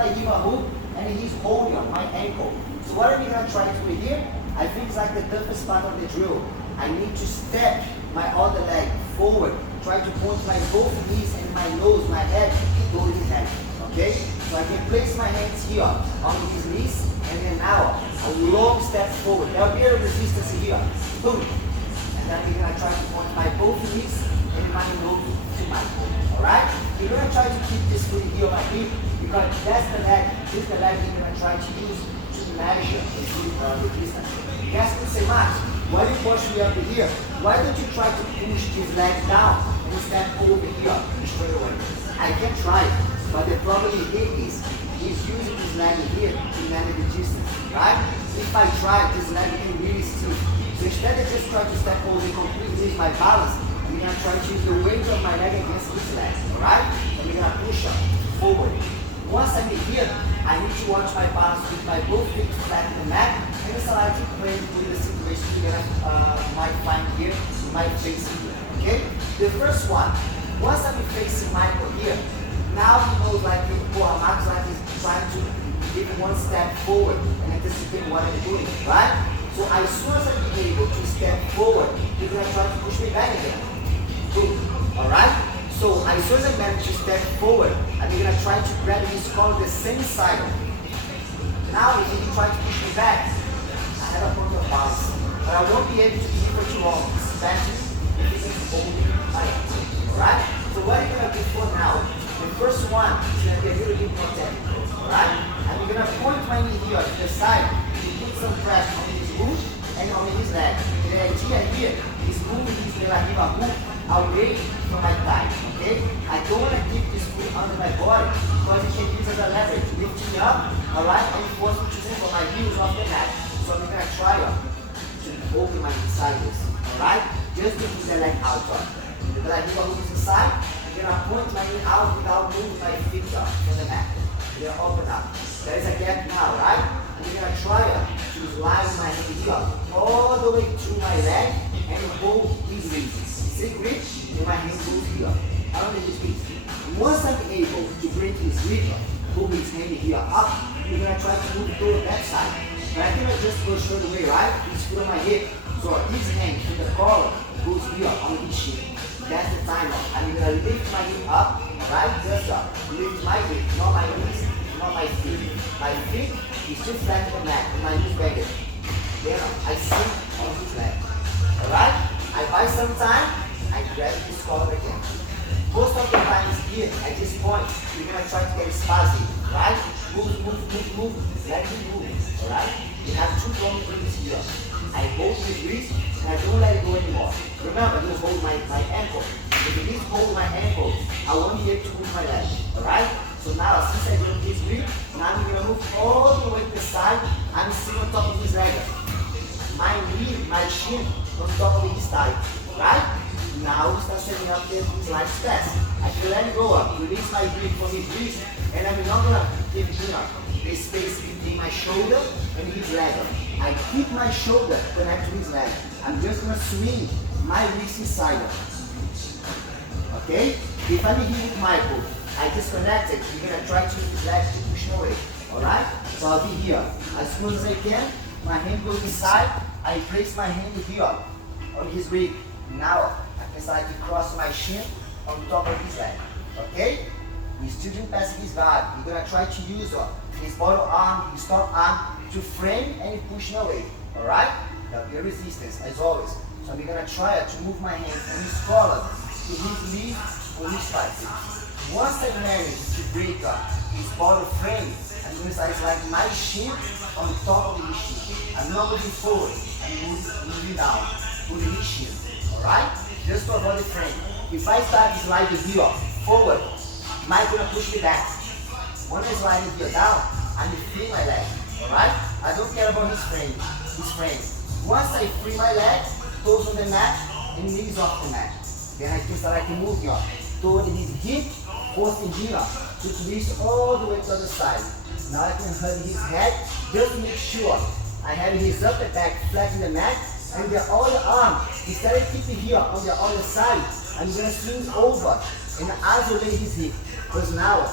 I give a hook and he's holding on my ankle. So what am I going to try to do here? I think it's like the toughest part of the drill. I need to step my other leg forward, try to point my both knees and my nose, my head, toward his head. Okay? So I can place my hands here on his knees, and then now a long step forward. There will be a resistance here. Boom. And then we're going to try to point my both knees and my nose to my foot. Alright? We're going to try to keep this foot here on my hip, because that's the leg, this is the leg we're going to try to use to measure the distance. You guys can say, Max, why you push me up here? Why don't you try to push this leg down and step over here straight away? I can try it, but the problem here is he's using this leg here to measure the distance, right? If I try, this leg can really stiff. So instead of just trying to step over and completely lose my balance, I'm going to try to use the weight of my leg against this leg, alright? So I'm going to push up forward. Once I'm here, I need to watch my balance with my both feet flat in the mat, and it's like to play with the situation you're gonna might find here, you might face here. Okay? The first one, once I'm facing Michael here, now he knows like Max like is trying to give one step forward and anticipate what I'm doing, right? So as soon as I'm able to step forward, he's gonna try to push me back again. Boom. Alright? So as soon as I manage to step forward, I'm going to try to grab his collar the same side. Now if he try to push me back, I have a point of balance. But I won't be able to keep for too long, especially if he is holding my ankle. Alright? So what are you going to do for now? The first one is going to be a little bit more technical. Alright? I'm going to point my knee here to the side to put some pressure on his boot and on his leg. The idea here is moving his relativa hook away from my thigh, okay? I don't want to keep this foot under my body because it can use as a leverage, lift me up, alright, and force me to move on my heels off the mat. So I'm going to try to open my sideways, alright? Just to keep the leg out. The relativa hook is inside, I'm going to point my knee out without moving my feet up from the mat. They're open up. There is a gap now, right? I'm going to try to slide my hand here all the way through my leg and hold his wrist. See grip, and my hand goes here, under his wrist. Once I'm able to bring his grip, move his hand here up, we're going to try to move toward that side. But I cannot just go straight away, right? He's still on my hip. So his hand from the collar goes here on his shin. That's the time. I'm going to lift my hip up, right? Just up. Lift my hip, not my wrist, not my feet. My feet is still flat to the mat, and my knees bended. Then I sit on his leg. Alright? I buy some time. I grab this collar again. Most of the time is here, at this point, you're going to try to get spasm, right? Move, move, move, move. Let me move, alright? You have two long rings here. I hold this wrist, and I don't let it go anymore. Remember, you hold my ankle. If you didn't hold my ankle, I won't be able to move my leg, alright? So now, since I hold this grip, now I'm going to move all the way to the side. I'm sitting on top of his leg. My knee, my shin, on top of his thigh, right? Now we start setting up the slide steps. I can let go up, release my grip from his wrist, and I'm not going to give here the space between my shoulder and his leg. I keep my shoulder connected to his leg. I'm just going to swing my wrist inside. Okay? If I'm here with Michael, I disconnect it. You're going to try to use his leg to push away. Alright? So I'll be here. As soon as I can, my hand goes inside. I place my hand here on his rib. Now, I can start to cross my shin on top of his leg. Okay? He's still doing passing his guard. You're going to try to use his bottom arm, his top arm to frame and push me away. Alright? There'll be a resistance, as always. So I'm going to try to move my hand from his collar to his knee or his biceps. Once I manage to break his bottom frame, I'm going to start like my shin on top of his shin. I'm not moving forward, I'm moving down to his shin. Alright? Just to avoid the frame. If I start sliding here forward, Mike's going to push me back. When I slide here down, I'm freeing my leg. Alright? I don't care about his frame. Once I free my leg, toes on the mat and knees off the mat. Then I can start to move here toward his hip, forcing here to twist all the way to the other side. Now I can hug his head just to make sure I have his upper back flat in the mat, and the other arm, instead of keeping here on the other side, I'm going to swing over and isolate his hip. Because now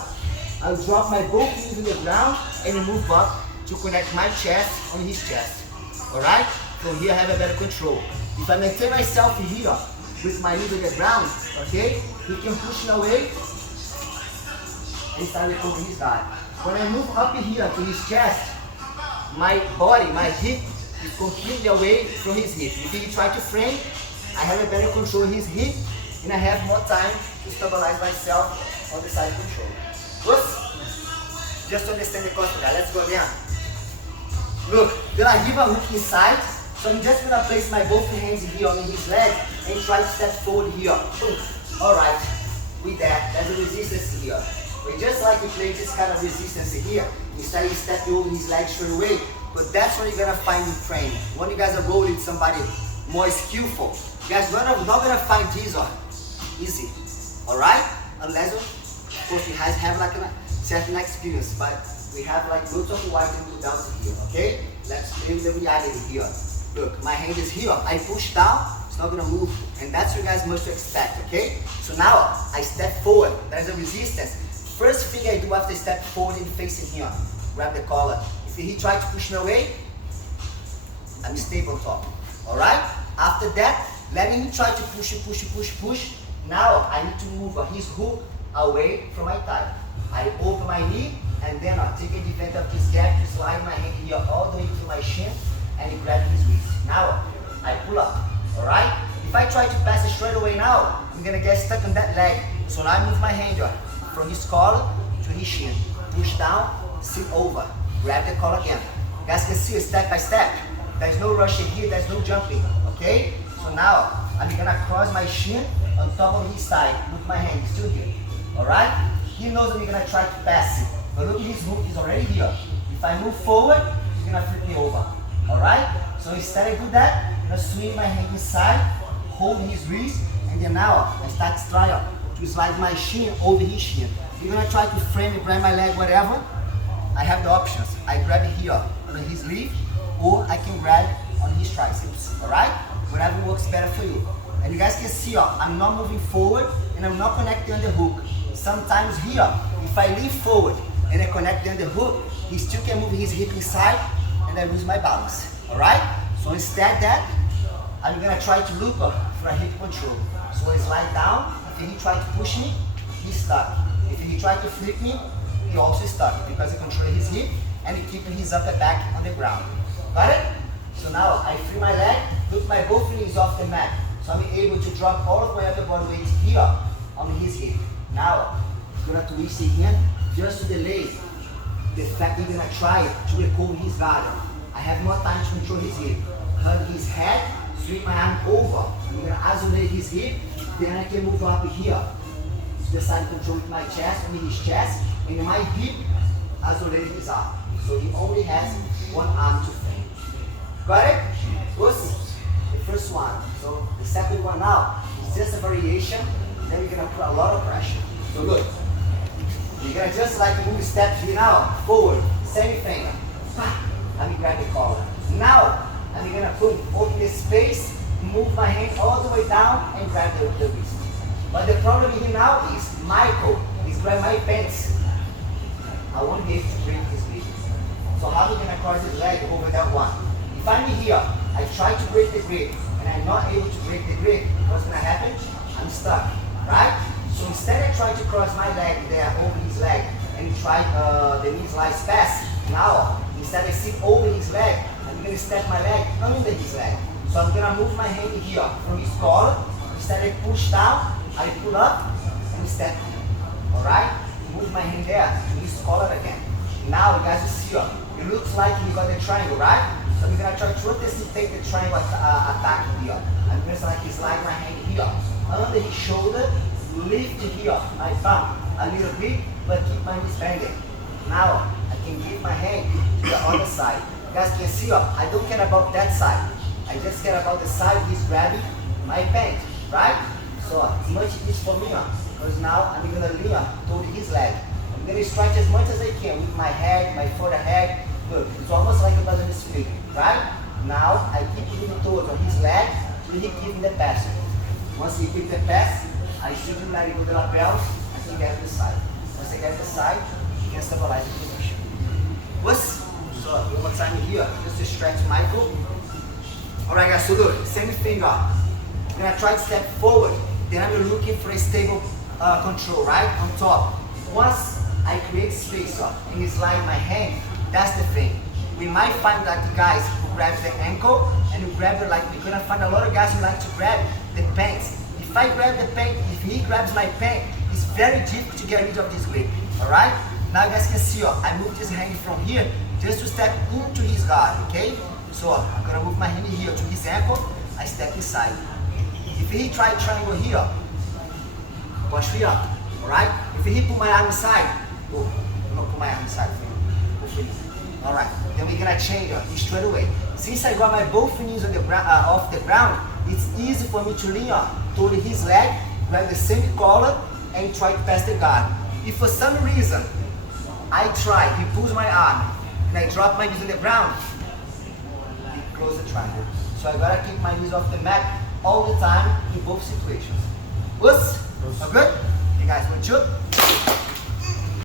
I'll drop my both knees on the ground and move up to connect my chest on his chest. Alright? So here I have a better control. If I maintain myself here with my knees on the ground, okay, he can push me away and start recovering his guard. When I move up here to his chest, my body, my hip is completely away from his hip. If he try to frame, I have a better control of his hip and I have more time to stabilize myself on the side control. Just to understand the concept, guys. Let's go again. Look, then I give a hook inside, so I'm just gonna place my both hands here on his leg and try to step forward here. Alright, with that, there's a resistance here. But just like you play this kind of resistance here, instead of stepping over his leg straight away, but that's what you're gonna find in training. When you guys are rolling somebody more skillful, you guys are not gonna find this one easy. Alright? Unless of course you guys have like a certain experience, but we have like loads of white and blue down here, okay? Let's play with the reality here. Look, my hand is here, I push down, it's not gonna move, and that's what you guys must expect, okay? So now, I step forward, there's a resistance. First thing I do after step forward and facing here, grab the collar. If he tries to push me away, I'm stable on top, alright? After that, letting him try to push. Now, I need to move his hook away from my thigh. I open my knee, and then I take advantage of this gap to slide my hand here all the way to my shin and grab his wrist. Now, I pull up, alright? If I try to pass it straight away now, I'm gonna get stuck on that leg. So now I move my hand here from his collar to his shin. Push down, sit over, grab the collar again. You guys can see step by step. There's no rushing here, there's no jumping, okay? So now, I'm gonna cross my shin on top of his side. Look, my hand is still here, alright? He knows that we're gonna try to pass it. But look, his hook is already here. If I move forward, he's gonna flip me over. Alright? So instead I do that, I'm gonna swing my hand inside, hold his wrist, and then now I start to slide my shin over his shin. If you're gonna try to frame it, grab my leg, whatever, I have the options. I grab it here on his leaf, or I can grab on his triceps. Alright? Whatever works better for you. And you guys can see, I'm not moving forward and I'm not connecting on the hook. Sometimes here, if I lean forward and I connect on the hook, he still can move his hip inside and I lose my balance. Alright? So instead that, I'm gonna try to loop up for a hip control. So I slide down, if he try to push me, he's stuck. If he try to flip me, he also stuck because he control his hip and he keeping his upper back on the ground. Got it? So now I free my leg, put my both knees off the mat. So I'm able to drop all of my upper body weight here on his hip. Now, I'm gonna twist it here just to delay the fact he's gonna try to recover his guard. I have more time to control his hip. Hug his head, swing my arm over. I'm gonna isolate his hip, then I can move up here. To the side control with my chest, only his chest, and my hip isolate his arm. So he only has one arm to frame. Got it? Good. The first one. So the second one now is just a variation. Then we're gonna put a lot of pressure. So good. You're gonna just like move steps here now, forward, same thing. Let me grab the collar. Now, I'm gonna open the space, move my hand all the way down and grab the wrist. But the problem here now is Michael is grabbing my pants. I won't be able to break his grip. So how are we gonna cross his leg over that one? If I'm here, I try to break the grip and I'm not able to break the grip, what's gonna happen? I'm stuck, right? So instead I try to cross my leg there over his leg and try the knee slice pass. Now, instead I sit over his leg, I'm gonna step my leg under his leg. So I'm gonna move my hand here from his collar. Instead I push down, I pull up and step here. Alright? Move my hand there to his collar again. Now you guys will see, it looks like he got the triangle, right? So I'm gonna try to anticipate the triangle attack here. I'm gonna like slide my hand here under his shoulder, lift here my thumb a little bit, but keep my knees bending. Now I can give my hand to the other side. You guys can see, I don't care about that side. I just care about the side he's grabbing my pant, right? So it's much easier for me, because now I'm gonna lean toward his leg. I'm gonna stretch as much as I can with my head, my forehead. Look, it's almost like a button split, right? Now I keep leaning towards on his leg till he gives me the pass. Once he gives the pass, I shouldn't let it go to the lapel, I can get to the side. Once I get to the side, can stabilize the position. What's so one more time here, just to stretch Michael. Alright guys, so look, same thing up. I'm gonna try to step forward, then I'm looking for a stable control, right? On top. Once I create space and slide my hand, that's the thing. We might find that the guys who grab the ankle and who grab the, like, we're gonna find a lot of guys who like to grab the pants. If I grab the pant, if he grabs my pant, it's very difficult to get rid of this grip, alright? Now you guys can see, I move this hand from here just to step into his guard, okay? So I'm gonna move my hand here to his ankle, I step inside. If he try triangle here, push here, alright? If he put my arm inside, oh, I'm gonna put my arm inside for you. Alright, then we're gonna change straight away. Since I got my both knees on the off the ground, it's easy for me to lean toward his leg, grab the same collar, and try to pass the guard. If for some reason I try, he pulls my arm, and I drop my knees on the ground, he close the triangle. So I gotta keep my knees off the mat all the time in both situations. Us? All good? You guys want to?